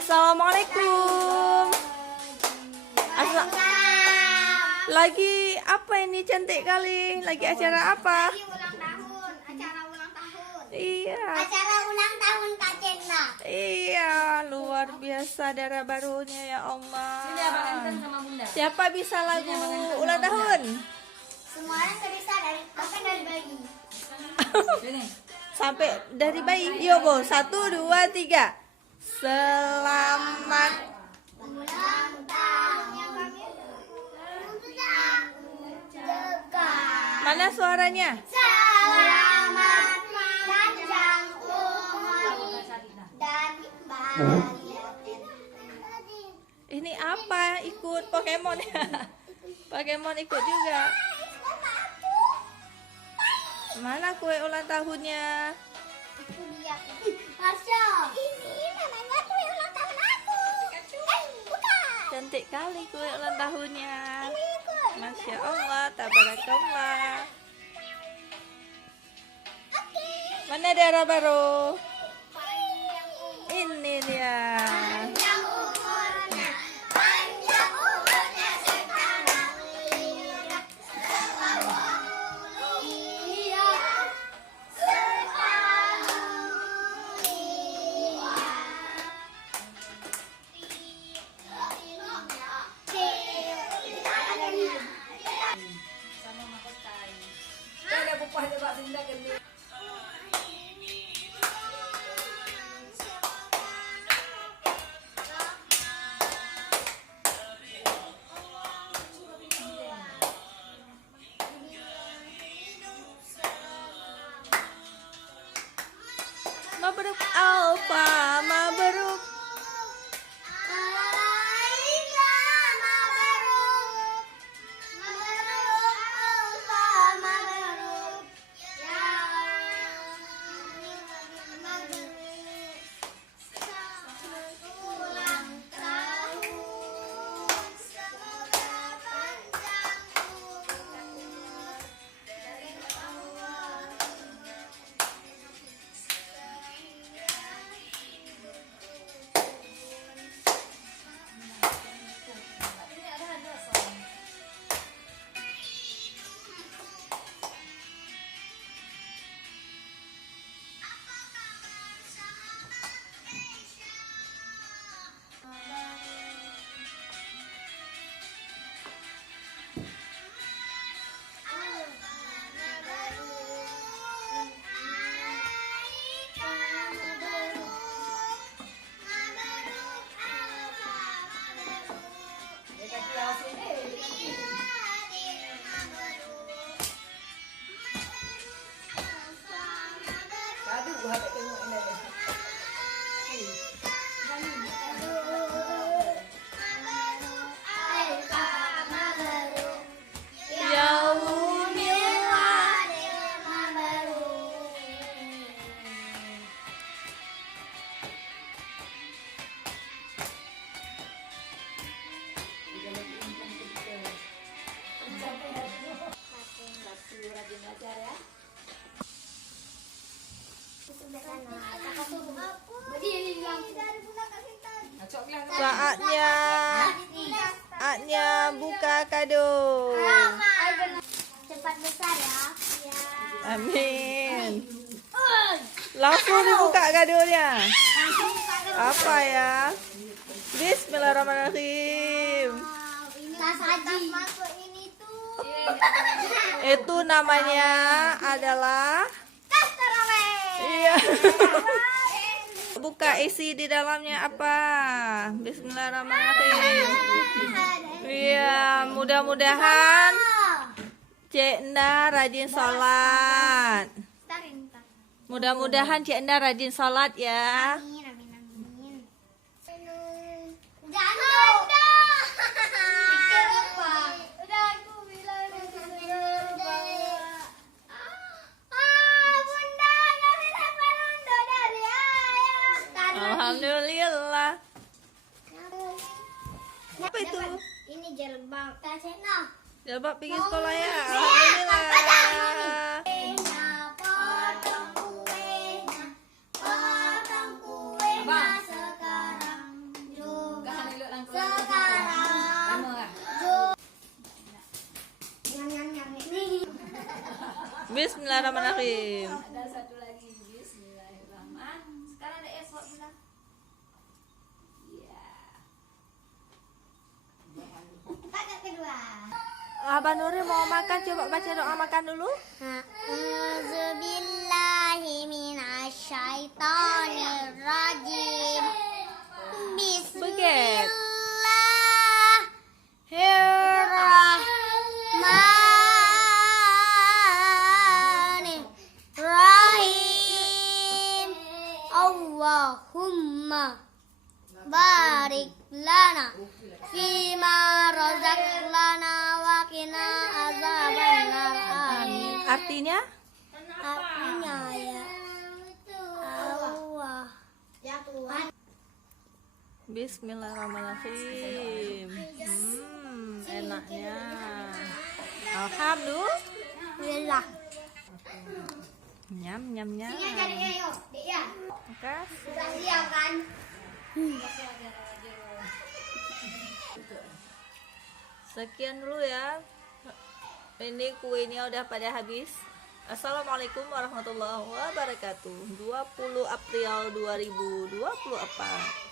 Assalamualaikum. Lagi apa ini, cantik kali? Lagi acara apa? Lagi ulang tahun, acara ulang tahun. Iya. Acara ulang tahun Kak Cendna. Iya, luar biasa darah barunya ya Allah. Sini Abang Enten sama Bunda. Siapa bisa lagu ulang tahun? Semua orang nggak bisa bahkan dari bayi. Sini. Sampai dari bayi. Yo, Bo. 1, 2, 3. Selamat Ulang tahun yang kami dekat. Mana suaranya? Selamat panjang umur dan bahagia. Ini apa? Ikut Pokemon ya? Pokemon ikut juga. Mana kue ulang tahunnya? Itu dia. Marsha. Ini namanya kue ulang tahun aku. Bukan. Cantik kali kue ulang tahunnya. Ini kue. Masya Allah, tabarakallah. Mana darah baru? Ini dia. Panjang umurnya, panjang umurnya sekarang lihat selalu lihat selalu lihat. Sama makotai. Ada bupah coba Sinda gede. Mabruk Alfa, mabruk. Aduh, gua habis tengok ini. Saatnya buka kado. Cepat besar ya. Amin. Langsung dibuka kadonya. Apa ya? Bismillahirrahmanirrahim. Tas masuk ini tuh. Itu namanya adalah Tas taraweh. iya. Buka isi di dalamnya apa? Bismillahirrahmanirrahim. Iya, mudah-mudahan Cik Enda rajin sholat. Mudah-mudahan Cik Enda rajin sholat ya. Amin, amin, amin. Jangan dong. Pikir apa? Udah aku bilang Bunda ngasih referendo dari ayah. Alhamdulillah. Apa itu? Ini jelbab. Tasena. Coba pergi sekolah ya. Alhamdulillah. Potong kuenya sekarang. Bismillahirrahmanirrahim. Ada satu lagi. Bismillahirrahmanirrahim. Sekarang ada esok bilang. Iya. Pakai kedua. Abang Nuri mau makan, coba baca doa makan dulu. A'udzubillahi minasyaitonirrajim. Beget. Bismillahirrahmanirrahim. Allahumma barik lana fima razaqtana wa qina azabannar. Amin. Artinya? Artinya ya Allah ya Tuhan. Bismillahirrahmanirrahim. Enaknya. Alhamdulillah. Nyam nyam nyam. Ini carinya yuk, Dik ya. Oke. Sudah siap kan? Sekian dulu ya. Ini kuenya udah pada habis. Assalamualaikum warahmatullahi wabarakatuh. 20 April 2024.